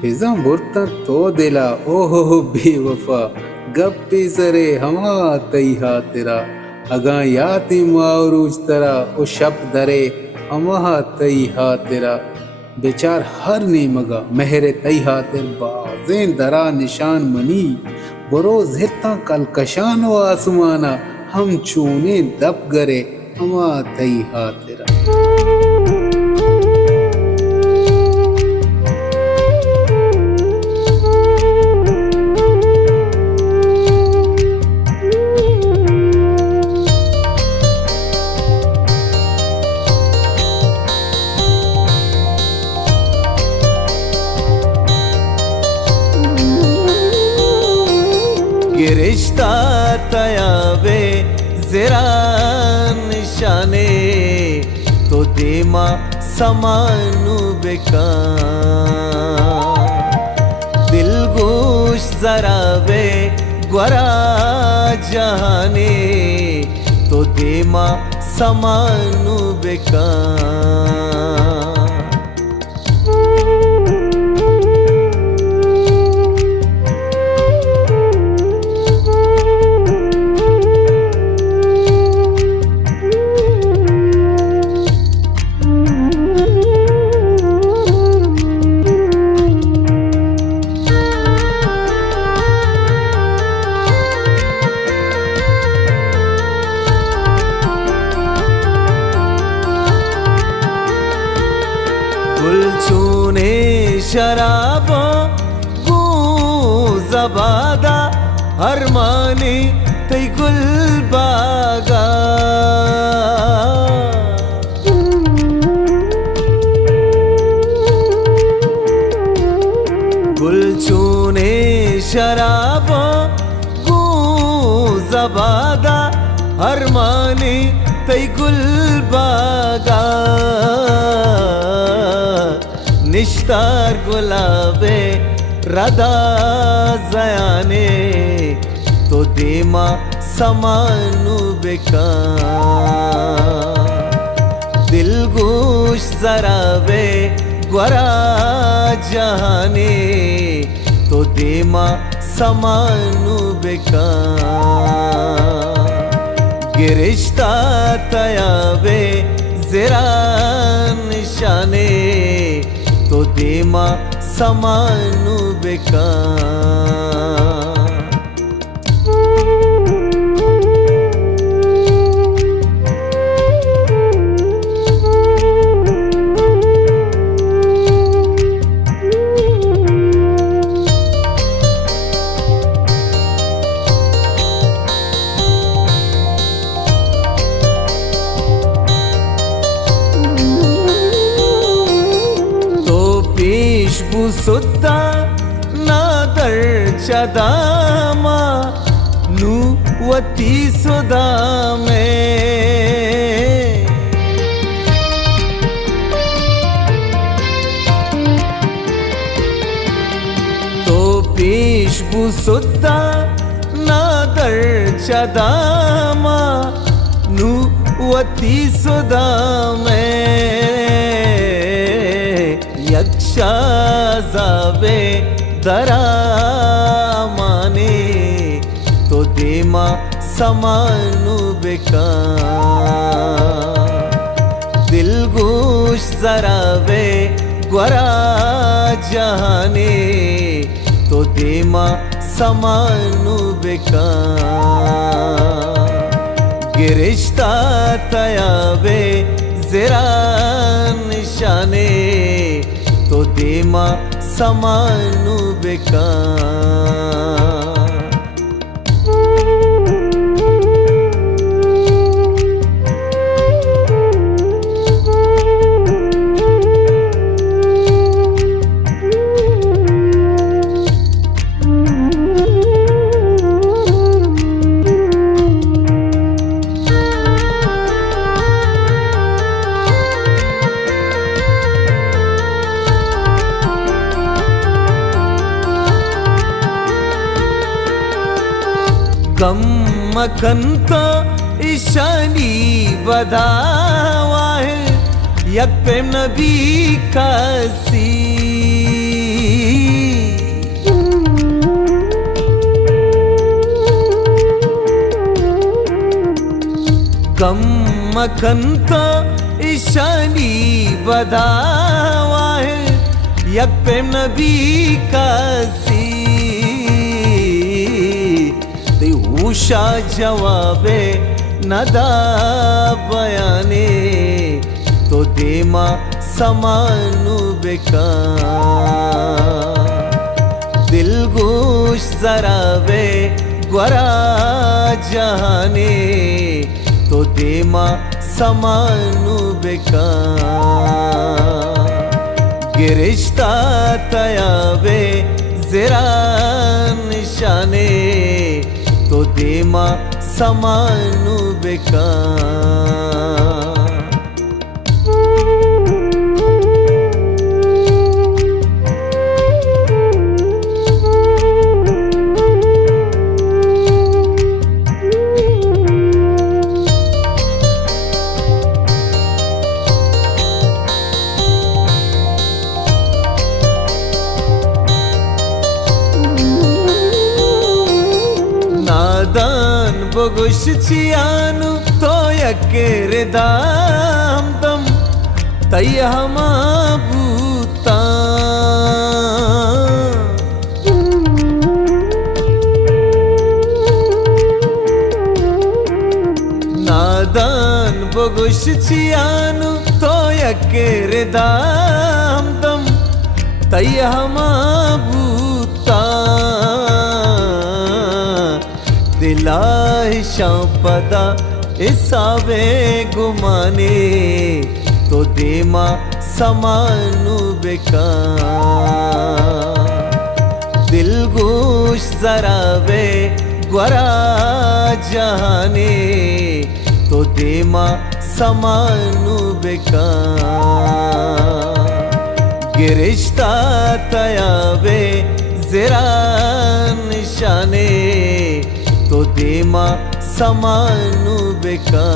फिजा मुर्ता तो दिला ओहो बेवफा गप्पी सरे हमा तैहा तेरा अगा याति मारूज तरा ओ शब दरे हमा तैहा तेरा बेचार हर ने मगा मेहरे तैहा तेर बाजें दरा निशान मनी बरोज हिरता कल कशान व आसमाना हम चूने दब गरे हमा तैहा तेरा। ये रिश्ता तयावे जरा निशाने तो देमा समानु बेका दिल गोश जरा वे ग्वरा जहाने तो देमा समानु बेका गुलचूने शराबो गू जबादा हरमानी तई गुल बागा गुलचूने शराबो गू जबादा हरमानी तई गुल बागा निश्तार गुलाबे रदा जयाने तो देमा समानु बेका दिल गोश जरावे ग्वरा जहाने तो देमा समानु बेका ये रिश्ता तयावे जरा निशाने तो देमा समानु बेका सुद्धा नादर चदामा नुवती सुदा में तो पेश सुद्धा नादर चदामा नुवती सुदा में यक्षा जावे दरा माने तो देमा समानु बेका दिल गोश जरावे ग्वरा जहाने तो देमा समानु बेका ये रिश्ता तयावे जरा निशाने तो देमा समानु बेका गम्मकंत ईशानी बधावा है यक प्रेम नबी कासी गम मखनता ईशानी बधावा है यक प्रेम नबी कासी ते ऊषा जवाबे नदा बयाने तो देमा समानु बेका दिल गोश जरावे ग्वरा जहाने तो देमा समानु बेका गिरिश्ता तयावे जरा निशाने तो देमा समानु बेका नादान बगुश चियानु तो यकेरे दाम दम तयहमा भूता नादान बगुश चियानु तो यकेरे दाम दम तयहमा भूता दिलाई शापदा इसावे गुमाने तो देमा समानु बेका दिल गोश जरावे ग्वरा जहाने तो देमा समानु बेका गिरिश्ता तयावे जरा निशाने तो देमा समानु बेका